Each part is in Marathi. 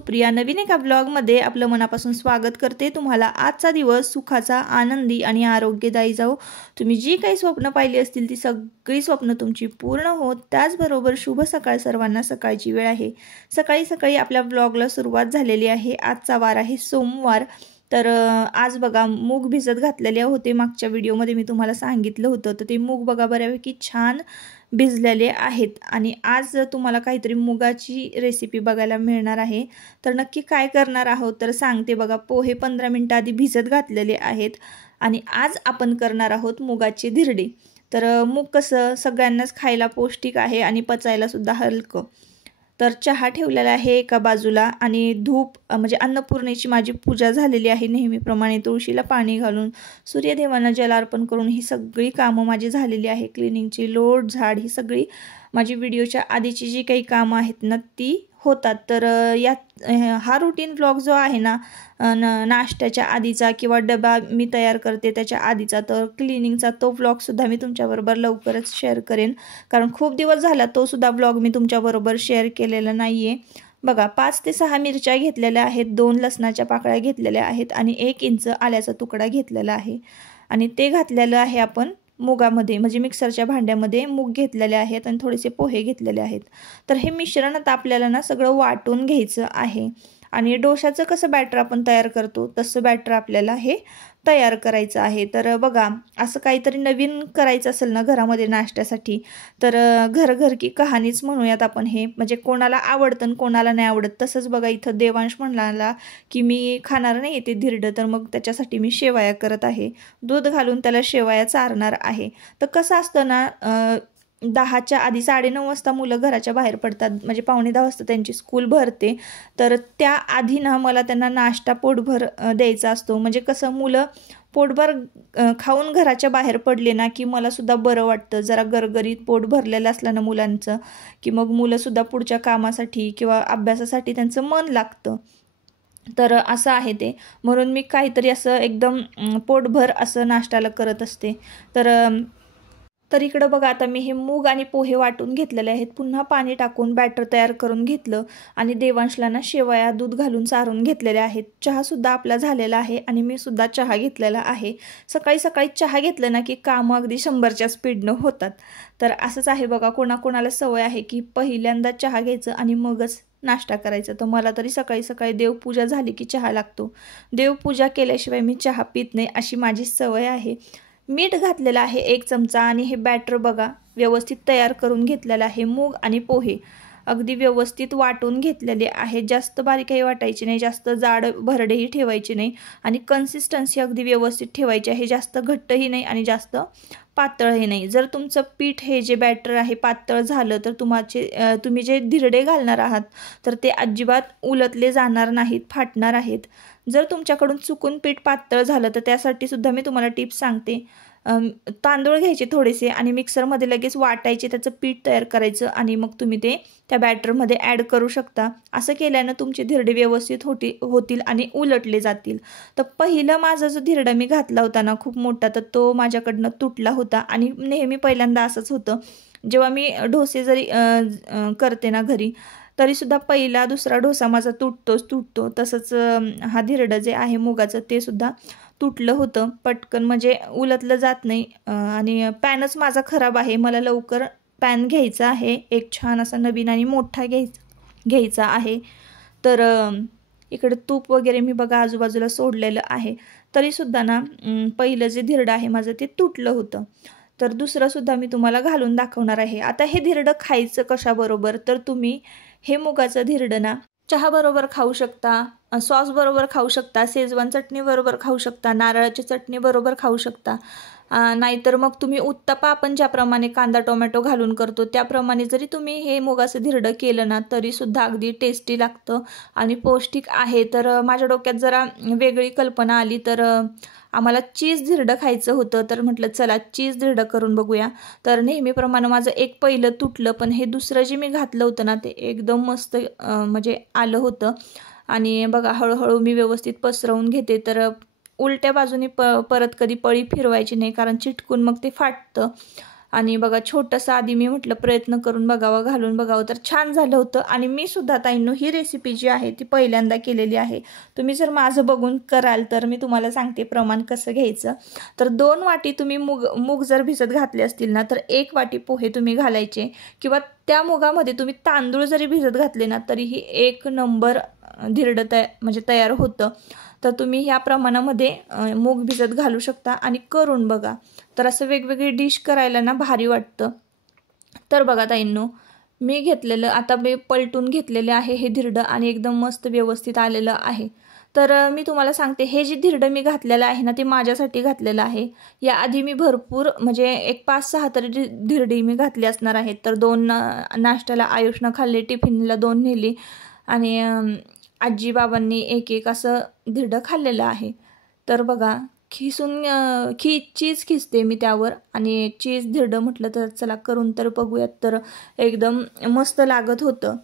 सुप्रिया नवीन एका ब्लॉगमध्ये आपलं मनापासून स्वागत करते। तुम्हाला आजचा दिवस सुखाचा, आनंदी आणि आरोग्यदायी जाओ। तुम्ही जी काही स्वप्न पाहिली असतील ती सगळी स्वप्न तुमची पूर्ण होत। त्याचबरोबर शुभ सकाळ सर्वांना। सकाळची वेळ आहे, सकाळी आपल्या ब्लॉगला सुरुवात झालेली आहे। आजचा वार आहे सोमवार। तर आज बघा मूग भिजत घातलेले होते। मागच्या व्हिडिओमध्ये मी तुम्हाला सांगितलं होतं, तर ते मूग बघा बऱ्यापैकी छान भिजलेले आहेत आणि आज तुम्हाला काहीतरी मुगाची रेसिपी बघायला मिळणार आहे। तर नक्की काय करणार आहोत तर सांगते बघा। पोहे 15 मिनिटं आधी भिजत घातलेले आहेत आणि आज आपण करणार आहोत मुगाचे धिरडे। तर मूग कसं सगळ्यांनाच खायला पौष्टिक आहे आणि पचायला सुद्धा हलकं। तर चहा ठेवलेला आहे एका बाजूला आणि धूप म्हणजे अन्नपूर्णेची माझी पूजा झालेली आहे। नेहमीप्रमाणे तुळशीला पाणी घालून सूर्यदेवांना जल अर्पण करून ही सगळी कामं माझी झालेली आहे। क्लिनिंगची, लोट झाड ही सगळी माझी व्हिडिओच्या आधीची जी काही कामं आहेत ना ती होतात। तर हा रुटीन व्लॉग जो आहे ना नाश्त्याच्या आधीचा किंवा डबा मी तयार करते त्याच्या आधीचा, तर क्लिनिंगचा तो व्लॉगसुद्धा मी तुमच्याबरोबर लवकरच शेअर करेन, कारण खूप दिवस झाला तो सुद्धा व्लॉग मी तुमच्याबरोबर शेअर केलेला नाही आहे। बघा 5 ते 6 मिरच्या घेतलेल्या आहेत, 2 लसणाच्या पाकळ्या घेतलेल्या आहेत आणि 1 इंच आल्याचा तुकडा घेतलेला आहे आणि ते घातलेलं आहे आपण मुगामध्ये, म्हणजे मिक्सरच्या भांड्यामध्ये मूग घेतलेले आहेत आणि थोडेसे पोहे घेतलेले आहेत। तर हे मिश्रण आता आपल्याला ना सगळं वाटून घ्यायचं आहे आणि डोशाचं कसं बॅटर आपण तयार करतो तसं बॅटर आपल्याला हे तयार करायचं आहे। तर बघा असं काहीतरी नवीन करायचं असेल ना घरामध्ये नाश्त्यासाठी, तर घर की कहाणीच म्हणूयात आपण हे, म्हणजे कोणाला आवडतं आणि कोणाला नाही आवडत। तसंच बघा इथं देवांश म्हणाला की मी खाणार नाही ते धिरडं, तर मग त्याच्यासाठी मी शेवया करत आहे। दूध घालून त्याला शेवया चारणार आहे। तर कसं असतं ना 10च्या आधी 9:30 वाजता मुलं घराच्या बाहेर पडतात, म्हणजे 9:45 वाजता त्यांची स्कूल भरते। तर त्या आधी ना मला त्यांना नाश्ता पोटभर द्यायचा असतो। म्हणजे कसं मुलं पोटभर खाऊन घराच्या बाहेर पडले ना की मला सुद्धा बरं वाटतं। जरा गरगरीत पोट भरलेलं असलं ना मुलांचं की मग मुलंसुद्धा पुढच्या कामासाठी किंवा अभ्यासासाठी त्यांचं मन लागतं। तर असं आहे ते, म्हणून मी काहीतरी असं एकदम पोटभर असं नाश्त्याला करत असते। तर इकडं बघा आता मी हे मूग आणि पोहे वाटून घेतलेले आहेत। पुन्हा पाणी टाकून बॅटर तयार करून घेतलं आणि देवांशला ना शेवया दूध घालून चारून घेतलेल्या आहेत। चहासुद्धा आपला झालेला आहे आणि मी सुद्धा चहा घेतलेला आहे। सकाळी चहा घेतलं ना की कामं अगदी 100च्या स्पीडनं होतात। तर असंच आहे बघा, कोणाकोणाला सवय आहे की पहिल्यांदा चहा घ्यायचं आणि मगच नाश्ता करायचा। तर मला तरी सकाळी देवपूजा झाली की चहा लागतो। देवपूजा केल्याशिवाय मी चहा पित नाही अशी माझी सवय आहे। मीठ घातलेलं आहे 1 चमचा आणि हे बॅटर बघा व्यवस्थित तयार करून घेतलेलं आहे। मूग आणि पोहे अगदी व्यवस्थित वाटून घेतलेले आहे। जास्त बारीकही वाटायची नाही, जास्त जाड भरडेही ठेवायची नाही आणि कन्सिस्टन्सी अगदी व्यवस्थित ठेवायची आहे। जास्त घट्टही नाही आणि जास्त पातळही नाही। जर तुमचं पीठ हे जे बॅटर आहे पातळ झालं तर तुम्ही जे धिरडे घालणार आहात तर ते अजिबात उलटले जाणार नाहीत, फाटणार आहेत। जर तुमच्याकडून चुकून पीठ पातळ झालं तर त्यासाठी सुद्धा मी तुम्हाला टिप्स सांगते। तांदूळ घ्यायचे थोडेसे आणि मिक्सरमध्ये लगेच वाटायचे, त्याचं पीठ तयार करायचं आणि मग तुम्ही ते त्या बॅटरमध्ये ॲड करू शकता। असं केल्यानं तुमचे धिरडे व्यवस्थित होतील आणि उलटले जातील। तर पहिलं माझा जो धिरडा मी घातला होता ना खूप मोठा, तर तो माझ्याकडनं तुटला होता आणि नेहमी पहिल्यांदा असंच होतं। जेव्हा मी डोसे जरी करते ना घरी तरीसुद्धा पहिला दुसरा डोसा माझा तुटतो। तसंच हा धिरडं जे आहे मुगाचं ते सुद्धा तुटलं होतं पटकन, म्हणजे उलटलं जात नाही। आणि पॅनच माझा खराब आहे, मला लवकर पॅन घ्यायचा आहे, एक छान असा नवीन आणि मोठा घ्यायचा आहे। तर इकडे तूप वगैरे मी बघा आजूबाजूला सोडलेलं आहे, तरीसुद्धा ना पहिलं जे धिरडं आहे माझं ते तुटलं होतं। तर दुसरंसुद्धा मी तुम्हाला घालून दाखवणार आहे। आता हे धिरडं खायचं कशाबरोबर, तर तुम्ही हे मुगाचं धिरडं ना चहाबरोबर खाऊ शकता, सॉसबरोबर खाऊ शकता, शेजवान चटणीबरोबर खाऊ शकता, नारळाच्या चटणीबरोबर खाऊ शकता, नाहीतर मग तुम्ही उत्तप्पा आपण ज्याप्रमाणे कांदा टोमॅटो घालून करतो त्याप्रमाणे जरी तुम्ही हे मुगाचं धिरडं केलं ना तरीसुद्धा अगदी टेस्टी लागतं आणि पौष्टिक आहे। तर माझ्या डोक्यात जरा वेगळी कल्पना आली, तर आम्हाला चीज धिरडं खायचं होतं, तर म्हटलं चला चीज धिरडं करून बघूया। तर नेहमीप्रमाणे माझं एक पहिलं तुटलं, पण हे दुसरं जे मी घातलं होतं ना ते एकदम मस्त म्हणजे आलं होतं। आणि बघा हळूहळू मी व्यवस्थित पसरवून घेते। तर उलट्या बाजूने परत कधी पळी फिरवायची नाही, कारण चिटकून मग ते फाटतं। आणि बघा छोटंसं आधी मी म्हटलं प्रयत्न करून बघावं, घालून बघावं, तर छान झालं होतं. आणि मी सुद्धा ताईंनो ही रेसिपी जी आहे ती पहिल्यांदा केलेली आहे. तुम्ही जर माझं बघून कराल तर मी तुम्हाला सांगते प्रमाण कसं घ्यायचं. तर 2 वाटी तुम्ही मूग जर भिजत घातले असतील ना तर 1 वाटी पोहे तुम्ही घालायचे, किंवा त्या मुगामध्ये तुम्ही तांदूळ जरी भिजत घातले ना तरीही 1 नंबर धिरडं म्हणजे तयार होतं. तर तुम्ही ह्या प्रमाणामध्ये मूग भिजत घालू शकता आणि करून बघा. तर असं वेगवेगळी डिश करायला ना भारी वाटतं. तर बघा ताईंनो, मी घेतलेलं आता मी पलटून घेतलेले आहे हे धिरडं आणि एकदम मस्त व्यवस्थित आलेलं आहे. तर मी तुम्हाला सांगते, हे जे धिरडं मी घातलेलं आहे ना ते माझ्यासाठी घातलेलं आहे. याआधी मी भरपूर म्हणजे एक 5-6 तरी धिरडी मी घातली असणार आहेत. तर 2 नाश्त्याला आयुषनं खाल्ले, टिफिनला 2 नेली आणि आजी बाबांनी एक असं धिरडं खाल्लेलं आहे. तर बघा खिसून चीज खिसते मी त्यावर, आणि चीज धिरडं म्हटलं तर चला करून तर बघूयात. तर एकदम मस्त लागत होतं.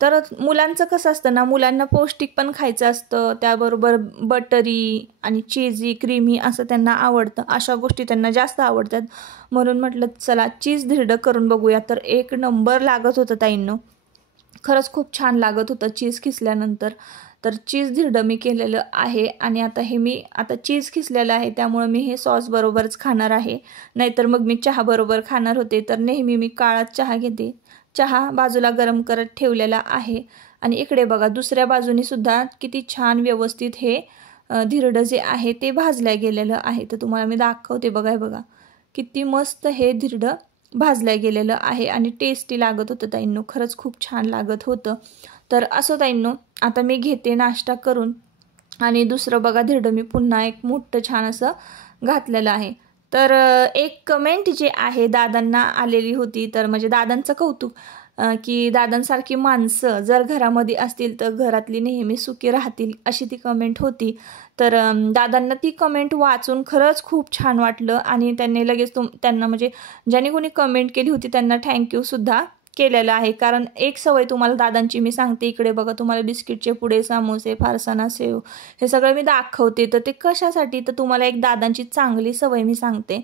तर मुलांचं कसं असतं ना, मुलांना पौष्टिक पण खायचं असतं, त्याबरोबर बटरी आणि चीजी क्रीमी असं त्यांना आवडतं. अशा गोष्टी त्यांना जास्त आवडतात, म्हणून म्हटलं चला चीज धिरडं करून बघूया. तर 1 नंबर लागत होतं ताईंनो, खरंच खूप छान लागत होतं चीज खिसल्यानंतर. तर चीज धिरडं मी केलेलं आहे. आणि आता चीज खिसलेलं आहे त्यामुळे मी हे सॉस बरोबरच खाणार आहे, नाहीतर मग मी चहा बरोबर खाणार होते. तर नेहमी मी काळाच चहा घेते. चहा बाजूला गरम करत ठेवलेला आहे. आणि इकडे बघा दुसऱ्या बाजूनी सुद्धा किती छान व्यवस्थित हे धिरडं जे आहे ते भाजल्या गेलेलं आहे. तर तुम्हाला मी दाखवते. बघा किती मस्त हे धिरडं भाजल्या गेलेलं आहे आणि टेस्टी लागत होतं ताईंनो, खरंच खूप छान लागत होतं. तर असं ताईंनो, आता मी घेते नाश्ता करून. आणि दुसरं बघा धिरडं मी पुन्हा एक मोठं छान असं घातलेलं आहे. तर एक कमेंट जे आहे दादांना आलेली होती, तर म्हणजे दादांचं कौतुक, की दादांसारखी माणसं जर घरामध्ये असतील तर घरातली नेहमी सुखी राहतील, अशी ती कमेंट होती. तर दादांना ती कमेंट वाचून खरंच खूप छान वाटलं आणि त्यांनी लगेच त्यांना म्हणजे ज्यांनी कोणी कमेंट केली होती त्यांना थँक्यूसुद्धा केलेलं आहे. कारण एक सवय तुम्हाला दादांची मी सांगते. इकडे बघा तुम्हाला बिस्किटचे पुडे, समोसे, फरसाणा, सेव हे सगळं मी दाखवते. तर ते कशासाठी, तर तुम्हाला एक दादांची चांगली सवय मी सांगते.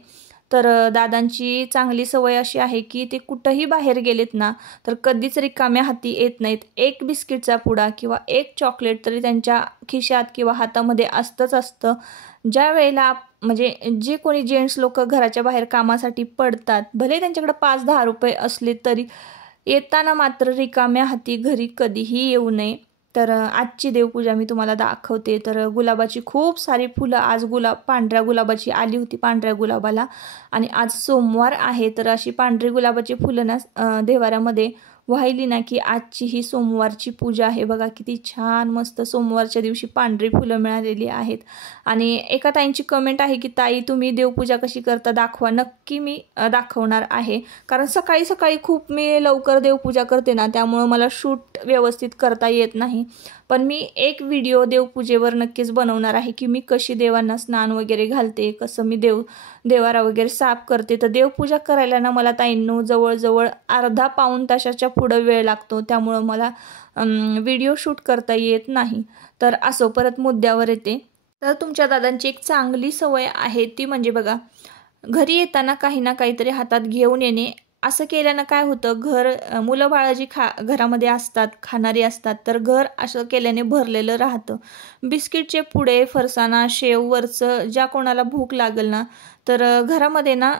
तर दादांची चांगली सवय अशी आहे की ते कुठंही बाहेर गेलेत ना तर कधीच रिकाम्या हाती येत नाहीत. एक बिस्किटचा पुडा किंवा एक चॉकलेट तरी त्यांच्या खिशात किंवा हातामध्ये असतं. ज्या वेळेला म्हणजे जे कोणी जेंट्स लोक घराच्या बाहेर कामासाठी पडतात, भले त्यांच्याकडे 5-10 रुपये असले तरी येताना मात्र रिकाम्या हाती घरी कधीही येऊ नये. तर आजची देवपूजा मी तुम्हाला दाखवते. तर गुलाबाची खूप सारी फुलं, आज पांढऱ्या गुलाबाची आली होती पांढऱ्या गुलाबाला, आणि आज सोमवार आहे. तर अशी पांढरी गुलाबाची फुलं ना देवाऱ्यामध्ये वाहिली ना की आजची ही सोमवारची पूजा आहे. बघा किती छान मस्त सोमवारच्या दिवशी पांढरी फुलं मिळालेली आहेत. आणि एका ताईंची कमेंट आहे की ताई तुम्ही देवपूजा कशी करता दाखवा. नक्की मी दाखवणार आहे, कारण सकाळी सकाळी खूप मी लवकर देवपूजा करते ना, त्यामुळं मला शूट व्यवस्थित करता येत नाही. पण मी एक व्हिडिओ देवपूजेवर नक्कीच बनवणार आहे की मी कशी देवांना स्नान वगैरे घालते, कसं मी देवारा वगैरे साफ करते. तर देवपूजा करायला ना मला ताईंनो जवळजवळ अर्धा-पाऊण तासाच्या पुढं वेळ लागतो, त्यामुळं मला व्हिडिओ शूट करता येत नाही. तर असो, परत मुद्द्यावर येते. तर तुमच्या दादांची एक चांगली सवय आहे ती म्हणजे बघा, घरी येताना काही ना काहीतरी हातात घेऊन येणे. असं केल्यानं काय होतं, मुलं बाळं जी घरामध्ये असतात, खाणारी असतात, तर घर असं केल्याने भरलेलं राहतं. बिस्किटचे पुडे, फरसाणा, शेव वरचं ज्या कोणाला भूक लागेल ना तर घरामध्ये ना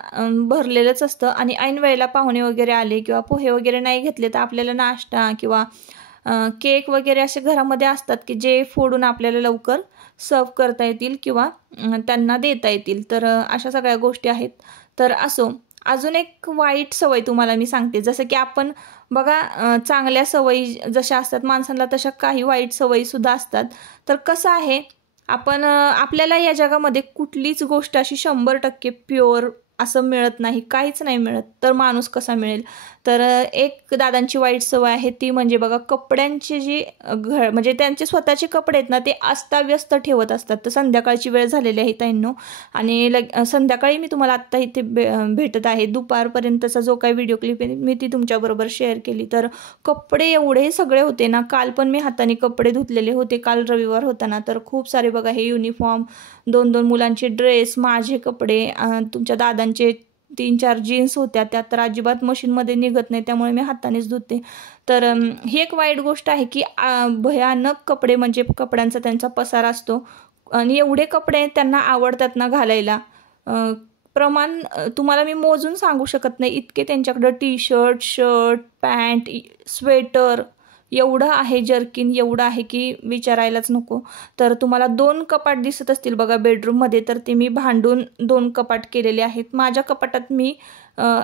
भरलेलंच असतं. आणि ऐन वेळेला पाहुणे वगैरे आले किंवा पोहे वगैरे नाही घेतले तर आपल्याला नाश्ता किंवा केक वगैरे असे घरामध्ये असतात की जे फोडून आपल्याला लवकर सर्व करता येतील किंवा त्यांना देता येतील. तर अशा सगळ्या गोष्टी आहेत. तर असो, अजून एक वाईट सवय तुम्हाला मी सांगते. जसं की आपण बघा चांगल्या सवयी जशा असतात माणसांना, तशा काही वाईट सवयी सुद्धा असतात. तर कसं आहे, आपल्याला या जगामध्ये कुठलीच गोष्ट अशी 100% प्युअर असं मिळत नाही, काहीच नाही मिळत. तर माणूस कसा मिळेल. तर एक दादांची वाईट सवय आहे ती म्हणजे बघा, कपड्यांचे जे म्हणजे त्यांचे स्वतःचे कपडे आहेत ना ते अस्ताव्यस्त ठेवत असतात. तर संध्याकाळची वेळ झालेली आहे ताईंनो, आणि संध्याकाळी मी तुम्हाला आत्ता इथे भेटत आहे. दुपारपर्यंतचा जो काही व्हिडिओ क्लिप आहे मी ती तुमच्याबरोबर शेअर केली. तर कपडे एवढे सगळे होते ना, काल पण मी हाताने कपडे धुतलेले होते, काल रविवार होता ना. तर खूप सारे बघा, हे युनिफॉर्म, 2-2 मुलांचे ड्रेस, माझे कपडे, तुमच्या दादांचे 3-4 जीन्स होत्या त्या तर अजिबात मशीनमध्ये निघत नाही, त्यामुळे मी हातानेच धुते. तर ही एक वाईट गोष्ट आहे की भयानक कपडे म्हणजे कपड्यांचा त्यांचा पसारा असतो आणि एवढे कपडे त्यांना आवडतात ना घालायला, प्रमाण तुम्हाला मी मोजून सांगू शकत नाही, इतके त्यांच्याकडं टी-शर्ट, शर्ट, पॅन्ट, स्वेटर एवढं आहे, जर्किन एवढं आहे की विचारायलाच नको. तर तुम्हाला 2 कपाट दिसत असतील बघा बेडरूममध्ये, तर ते मी भांडून 2 कपाट केलेले आहेत. माझ्या कपाटात मी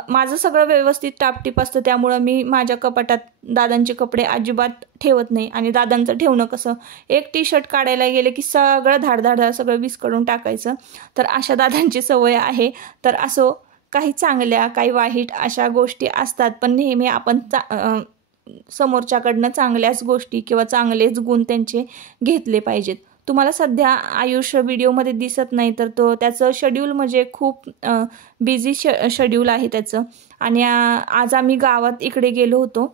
माझं सगळं व्यवस्थित टापटीप असतं, त्यामुळं मी माझ्या कपाटात दादांचे कपडे अजिबात ठेवत नाही. आणि दादांचं ठेवणं कसं, एक टी-शर्ट काढायला गेले की सगळं धाड सगळं विस्कळून टाकायचं, तर अशा दादांची सवय आहे. तर असो, काही चांगल्या काही वाईट अशा गोष्टी असतात, पण नेहमी आपण समोरच्याकडनं चांगल्याच गोष्टी किंवा चांगलेच गुण त्यांचे घेतले पाहिजेत. तुम्हाला सध्या आयुष्य व्हिडिओमध्ये दिसत नाही, तर त्याचं शेड्यूल म्हणजे खूप बिझी शेड्यूल आहे त्याचं. आणि आज आम्ही गावात इकडे गेलो होतो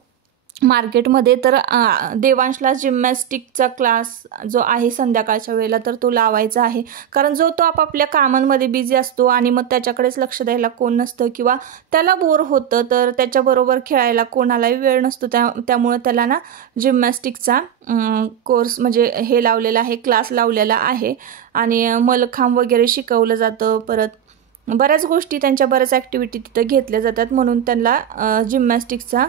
मार्केटमध्ये, तर देवांशला जिम्नॅस्टिकचा क्लास जो आहे संध्याकाळच्या वेळेला तर तो लावायचा आहे. कारण तो आपापल्या कामांमध्ये बिझी असतो आणि मग त्याच्याकडेच लक्ष द्यायला कोण नसतं किंवा त्याला बोर होतं, तर त्याच्याबरोबर खेळायला कोणालाही वेळ नसतो. त्यामुळं त्याला ना जिम्नॅस्टिकचा कोर्स म्हणजे हे लावलेला आहे, क्लास लावलेला आहे. आणि मलखांब वगैरे शिकवलं जातं, परत बऱ्याच गोष्टी त्यांच्या बऱ्याच ॲक्टिव्हिटी तिथं घेतल्या जातात, म्हणून त्यांना जिम्नॅस्टिकचा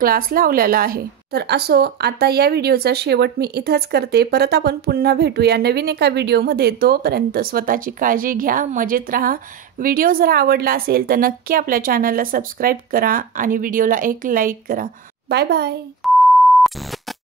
क्लास लावलेला आहे. तर असो, आता या व्हिडिओचा शेवट मी इथंच करते. परत आपण पुन्हा भेटूया नवीन एका व्हिडिओमध्ये. तोपर्यंत स्वतःची काळजी घ्या, मजेत राहा. व्हिडिओ जर आवडला असेल तर नक्की आपल्या चॅनलला सबस्क्राईब करा आणि व्हिडिओला एक लाईक करा. Bye bye.